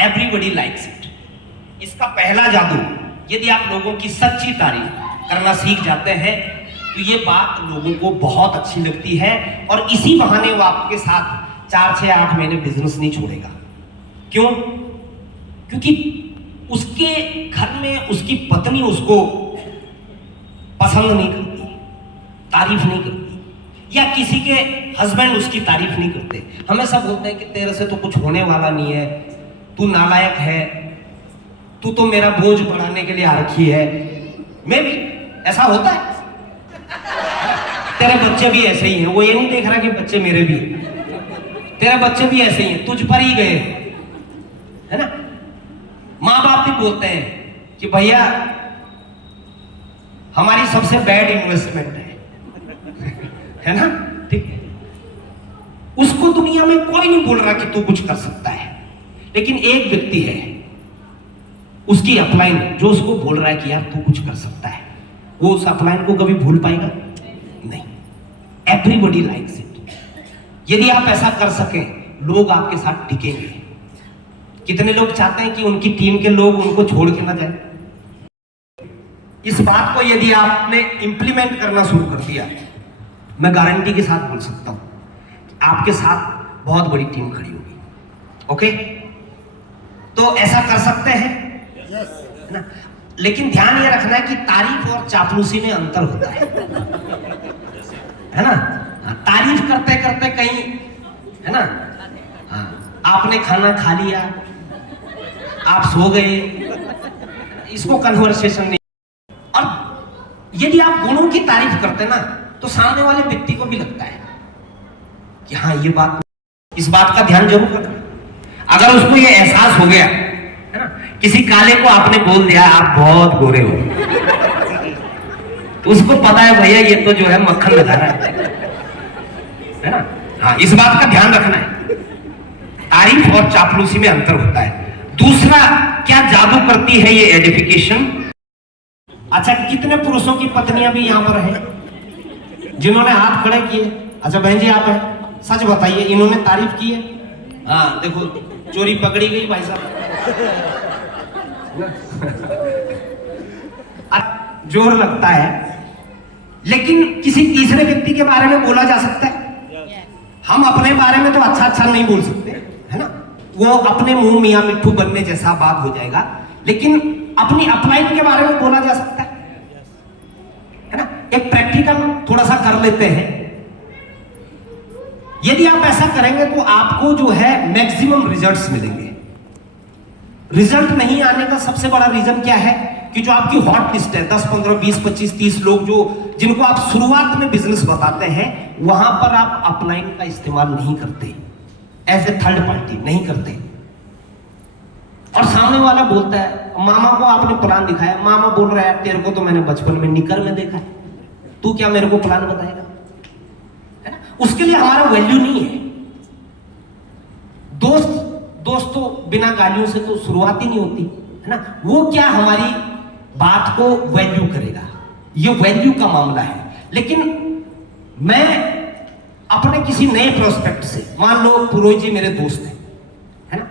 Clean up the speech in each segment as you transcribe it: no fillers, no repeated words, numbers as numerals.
Everybody likes it. इसका पहला जादू, यदि आप लोगों की सच्ची तारीफ करना सीख जाते हैं तो ये बात लोगों को बहुत अच्छी लगती है और इसी बहाने वो आपके साथ 4, 6, 8 महीने बिजनेस नहीं छोड़ेगा। क्यों? क्योंकि उसके घर में उसकी पत्नी उसको पसंद नहीं करती, तारीफ नहीं करती, या किसी के हस्बैंड उसकी तारीफ नहीं करते। हमेशा बोलते हैं कि तेरे से तो कुछ होने वाला नहीं है, तू नालायक है, तू तो मेरा बोझ बढ़ाने के लिए आ रखी है। मैं भी ऐसा होता है, तेरे बच्चे भी ऐसे ही हैं। वो ये नहीं देख रहा कि बच्चे मेरे भी, तेरे बच्चे भी ऐसे ही हैं, तुझ पर ही गए, है ना। माँ बाप भी बोलते हैं कि भैया हमारी सबसे बैड इन्वेस्टमेंट है ना, ठीक है। उसको दुनिया में कोई नहीं बोल रहा कि तू कुछ कर सकता है, लेकिन एक व्यक्ति है, उसकी अपलाइन, जो उसको बोल रहा है कि यार तू कुछ कर सकता है। वो उस अपलाइन को कभी भूल पाएगा? नहीं। Everybody likes it. यदि आप ऐसा कर सकें, लोग आपके साथ टिकेंगे। कितने लोग चाहते हैं कि उनकी टीम के लोग उनको छोड़ के ना जाए? इस बात को यदि आपने इंप्लीमेंट करना शुरू कर दिया, मैं गारंटी के साथ बोल सकता हूं आपके साथ बहुत बड़ी टीम खड़ी होगी। ओके, तो ऐसा कर सकते हैं, है ना। लेकिन ध्यान ये रखना है कि तारीफ और चापलूसी में अंतर होता है ना। तारीफ करते करते कहीं, है ना, आपने खाना खा लिया, आप सो गए, इसको कन्वर्सेशन नहीं। और यदि आप गुणों की तारीफ करते ना, तो सामने वाले व्यक्ति को भी लगता है कि हाँ ये बात, इस बात का ध्यान जरूर रखना। अगर उसको ये एहसास हो गया, है ना, किसी काले को आपने बोल दिया आप बहुत गोरे हो, तो उसको पता है भैया ये तो जो है मक्खन लगा रहा है ना। हाँ, इस बात का ध्यान रखना है। तारीफ और चापलूसी में अंतर होता है। दूसरा, क्या जादू करती है ये एडिफिकेशन। अच्छा, कितने पुरुषों की पत्नियां भी यहां पर हैं जिन्होंने हाथ खड़े किए? अच्छा बहन जी आप हैं, सच बताइए, इन्होंने तारीफ की है? हाँ देखो, चोरी पकड़ी गई भाई साहब। जोर लगता है, लेकिन किसी तीसरे व्यक्ति के बारे में बोला जा सकता है। हम अपने बारे में तो अच्छा अच्छा नहीं बोल सकते, है ना, वो अपने मुंह मियां मिट्ठू बनने जैसा बात हो जाएगा। लेकिन अपनी अपलाइन के बारे में बोला जा सकता है ना। एक प्रैक्टिकल थोड़ा सा कर लेते हैं। यदि आप ऐसा करेंगे तो आपको जो है मैक्सिमम रिजल्ट्स मिलेंगे। रिजल्ट नहीं आने का सबसे बड़ा रीजन क्या है कि जो आपकी हॉट लिस्ट है, 10, 15, 20, 25, 30 लोग जो जिनको आप शुरुआत में बिजनेस बताते हैं, वहां पर आप अपलाइन का इस्तेमाल नहीं करते, एज ए थर्ड पार्टी नहीं करते। और सामने वाला बोलता है, मामा को आपने प्लान दिखाया, मामा बोल रहा है तेरे को तो मैंने बचपन में निकर में देखा है, तू क्या मेरे को प्लान बताएगा, है ना। उसके लिए हमारा वैल्यू नहीं है। दोस्तों बिना गालियों से तो शुरुआत ही नहीं होती, है ना। वो क्या हमारी बात को वैल्यू करेगा, ये वैल्यू का मामला है। लेकिन मैं अपने किसी नए प्रोस्पेक्ट से, मान लो पुरोहित जी मेरे दोस्त हैं, है ना,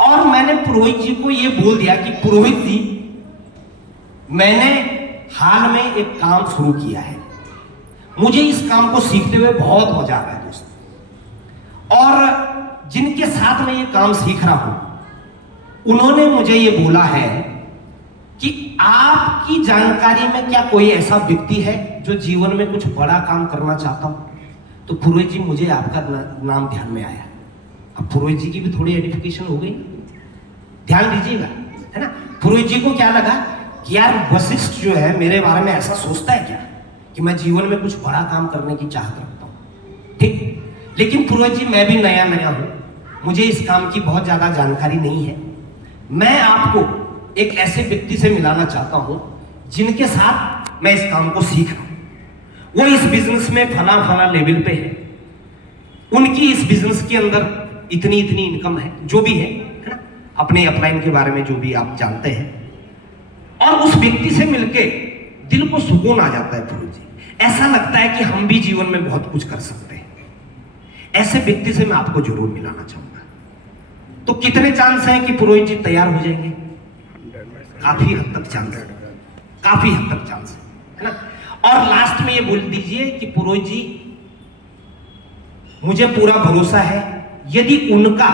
और मैंने पुरोहित जी को ये बोल दिया कि पुरोहित जी मैंने हाल में एक काम शुरू किया है, मुझे इस काम को सीखते हुए बहुत मजा आ रहा है दोस्त, और जिनके साथ मैं ये काम सीख रहा हूं उन्होंने मुझे ये बोला है कि आपकी जानकारी में क्या कोई ऐसा व्यक्ति है जो जीवन में कुछ बड़ा काम करना चाहता हूं। तो पुरोहित जी मुझे आपका नाम ध्यान में आया। अब पुरोहित जी की भी थोड़ी एडिफिकेशन हो गई, ध्यान दीजिएगा, है ना। पुरोहित जी को क्या लगा कि यार वशिष्ठ जो है मेरे बारे में ऐसा सोचता है क्या कि मैं जीवन में कुछ बड़ा काम करने की चाहत रखता हूं, ठीक। लेकिन पुरोहित जी मैं भी नया हूं, मुझे इस काम की बहुत ज्यादा जानकारी नहीं है। मैं आपको एक ऐसे व्यक्ति से मिलाना चाहता हूं जिनके साथ मैं इस काम को सीख रहा हूं। वो इस बिजनेस में फला लेवल पे है, उनकी इस बिजनेस के अंदर इतनी इनकम है, जो भी है ना, अपने अपलाइन के बारे में जो भी आप जानते हैं। और उस व्यक्ति से मिलके दिल को सुकून आ जाता है पुरोहित जी, ऐसा लगता है कि हम भी जीवन में बहुत कुछ कर सकते हैं। ऐसे व्यक्ति से मैं आपको जरूर मिलाना चाहूंगा। तो कितने चांस हैं कि पुरोहित जी तैयार हो जाएंगे? काफी हद तक चांस है, काफी हद तक चांस है ना। और लास्ट में ये बोल दीजिए कि पुरोहित जी मुझे पूरा भरोसा है, यदि उनका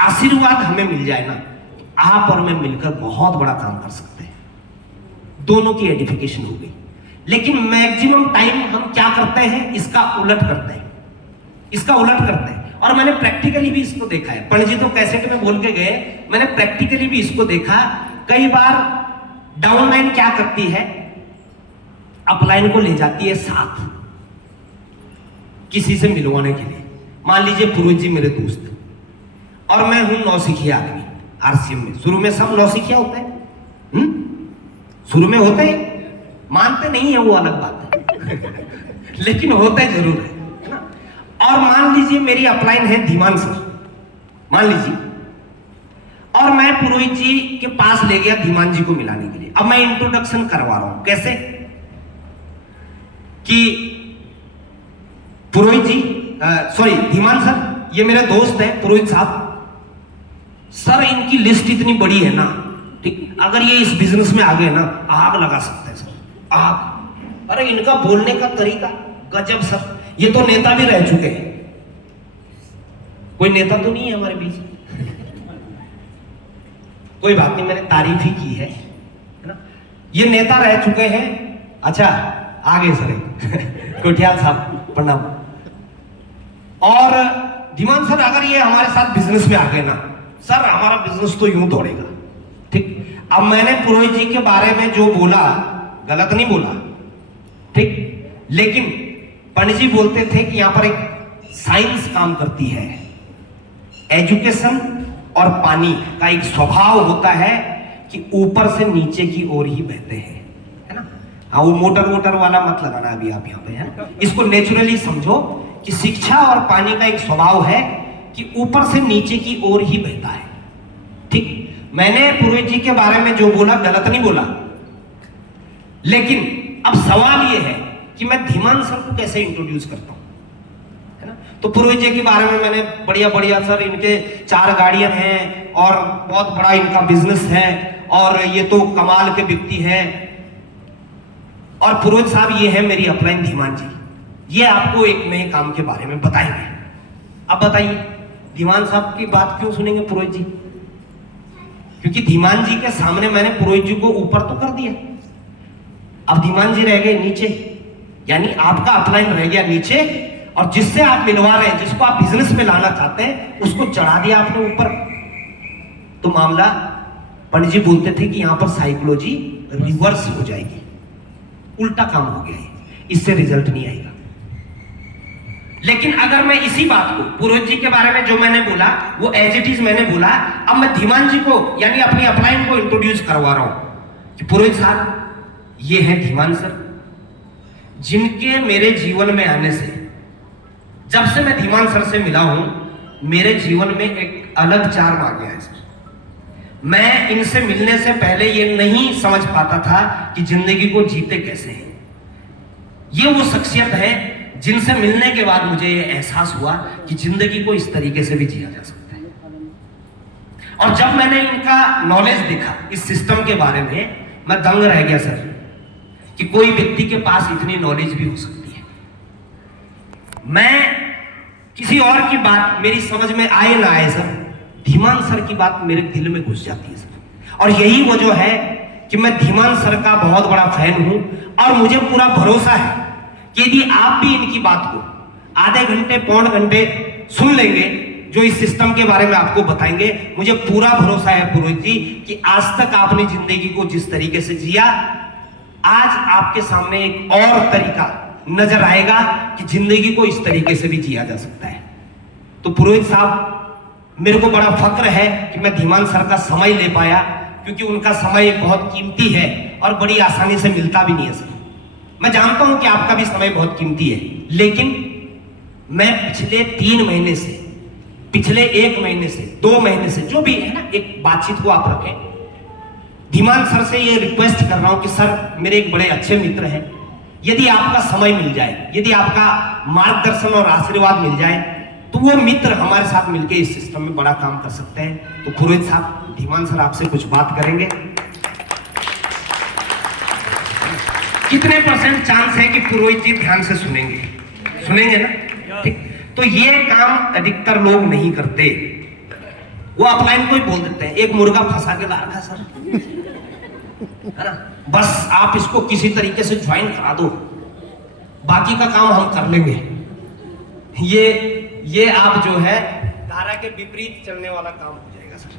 आशीर्वाद हमें मिल जाए ना, आप और मैं मिलकर बहुत बड़ा काम कर सकते हैं। दोनों की एडिफिकेशन हो गई। लेकिन मैक्सिमम टाइम हम क्या करते हैं, इसका उलट करते हैं, इसका उलट करते हैं। और मैंने प्रैक्टिकली भी इसको देखा है। पंडित जी तो कैसेट में बोल के गए, मैंने प्रैक्टिकली भी इसको देखा। कई बार डाउनलाइन क्या करती है, अपलाइन को ले जाती है साथ किसी से मिलवाने के लिए। मान लीजिए पुरोहित जी मेरे दोस्त और मैं हूं नौसिखिया आदमी। आरसीएम में शुरू में सब नौसिखिया होते हैं, शुरू में होते हैं, मानते नहीं है वो अलग बात है लेकिन होते जरूर है ना। और मान लीजिए मेरी अपलाइन है धीमान सर, मान लीजिए, और मैं पुरोहित जी के पास ले गया धीमान जी को मिलाने के लिए। अब मैं इंट्रोडक्शन करवा रहा हूं, कैसे कि पुरोहित जी, सॉरी धीमान सर, ये मेरे दोस्त है पुरोहित साहब। सर इनकी लिस्ट इतनी बड़ी है ना, ठीक, अगर ये इस बिजनेस में आ गए ना, आग लगा सकते हैं सर, आग। अरे इनका बोलने का तरीका गजब सर, ये तो नेता भी रह चुके हैं। कोई नेता तो नहीं है हमारे बीच, कोई बात नहीं, मैंने तारीफ ही की है ना। ये नेता रह चुके हैं। अच्छा आगे सर कोठियाल साहब प्रणाम। और धीमान सर अगर ये हमारे साथ बिजनेस में आ गए ना, सर हमारा बिजनेस तो यूं दौड़ेगा, ठीक। अब मैंने पुरोहित जी के बारे में जो बोला गलत नहीं बोला, ठीक, लेकिन पंडित जी बोलते थे कि यहां पर एक साइंस काम करती है। एजुकेशन और पानी का एक स्वभाव होता है कि ऊपर से नीचे की ओर ही बहते हैं, है ना। हाँ वो मोटर वोटर वाला मत लगाना अभी आप यहाँ पे, है ना। इसको नेचुरली समझो कि शिक्षा और पानी का एक स्वभाव है कि ऊपर से नीचे की ओर ही बहता है, ठीक। मैंने पुरोहित जी के बारे में जो बोला गलत नहीं बोला, लेकिन अब सवाल यह है कि मैं धीमान सर को कैसे इंट्रोड्यूस करता हूं, है ना। तो पुरोहित जी के बारे में मैंने बढ़िया बढ़िया, सर इनके 4 गाड़ियां हैं और बहुत बड़ा इनका बिजनेस है और ये तो कमाल के व्यक्ति हैं। और पुरोहित साहब ये है मेरी अपलाइन धीमान जी, ये आपको एक नए काम के बारे में बताएंगे। अब बताइए धीमान साहब की बात क्यों सुनेंगे पुरोहित जी? क्योंकि धीमान जी के सामने मैंने पुरोहित जी को ऊपर तो कर दिया, अब धीमान जी रह गए नीचे, यानी आपका अपलाइन रह गया नीचे, और जिससे आप मिलवा रहे हैं, जिसको आप बिजनेस में लाना चाहते हैं, उसको चढ़ा दिया आपने ऊपर। तो मामला पंडित जी बोलते थे कि यहां पर साइकोलॉजी रिवर्स हो जाएगी, उल्टा काम हो गया है, इससे रिजल्ट नहीं आएगा। लेकिन अगर मैं इसी बात को पुरोहित जी के बारे में जो मैंने बोला वो एज इट इज मैंने बोला, अब मैं धीमान जी को यानी अपनी अपलाइन को इंट्रोड्यूस करवा रहा हूं कि पुरोहित साहब ये है धीमान सर, जिनके मेरे जीवन में आने से, जब से मैं धीमान सर से मिला हूं, मेरे जीवन में एक अलग चार्म आ गया है सर। मैं इनसे मिलने से पहले ये नहीं समझ पाता था कि जिंदगी को जीते कैसे हैं। ये वो शख्सियत है जिनसे मिलने के बाद मुझे ये एहसास हुआ कि जिंदगी को इस तरीके से भी जिया जा सकता है। और जब मैंने इनका नॉलेज देखा इस सिस्टम के बारे में, मैं दंग रह गया सर कि कोई व्यक्ति के पास इतनी नॉलेज भी हो सकती है। मैं किसी और की बात मेरी समझ में आए ना आए सर, धीमान सर की बात मेरे दिल में घुस जाती है सर। और यही वो जो है कि मैं धीमान सर का बहुत बड़ा फैन हूं, और मुझे पूरा भरोसा है कि यदि आप भी इनकी बात को आधे घंटे पौन घंटे सुन लेंगे, जो इस सिस्टम के बारे में आपको बताएंगे, मुझे पूरा भरोसा है पुरोहित जी कि आज तक आपने जिंदगी को जिस तरीके से जिया, आज आपके सामने एक और तरीका नजर आएगा कि जिंदगी को इस तरीके से भी जिया जा सकता है। तो पुरोहित साहब, मेरे को बड़ा फक्र है कि मैं धीमान सर का समय ले पाया, क्योंकि उनका समय बहुत कीमती है और बड़ी आसानी से मिलता भी नहीं है सर। मैं जानता हूं कि आपका भी समय बहुत कीमती है, लेकिन मैं पिछले 3 महीने से, पिछले 1 महीने से, 2 महीने से, जो भी है ना, एक बातचीत को आप रखें, धीमान सर से ये रिक्वेस्ट कर रहा हूं कि सर मेरे एक बड़े अच्छे मित्र हैं, यदि आपका समय मिल जाए, यदि आपका मार्गदर्शन और आशीर्वाद मिल जाए, तो वो मित्र हमारे साथ मिलकर इस सिस्टम में बड़ा काम कर सकते हैं। तो पुरोहित साहब, धीमान सर आपसे कुछ बात करेंगे। कितने % चांस है कि पुरोहित जी ध्यान से सुनेंगे? सुनेंगे ना? ठीक। तो ये काम अधिकतर लोग नहीं करते, वो अपलाइन को ही बोल देते हैं, एक मुर्गा फंसा के ला रखा सर, है ना, बस आप इसको किसी तरीके से ज्वाइन करा दो, बाकी का काम हम कर लेंगे। ये आप जो है धारा के विपरीत चलने वाला काम हो जाएगा सर।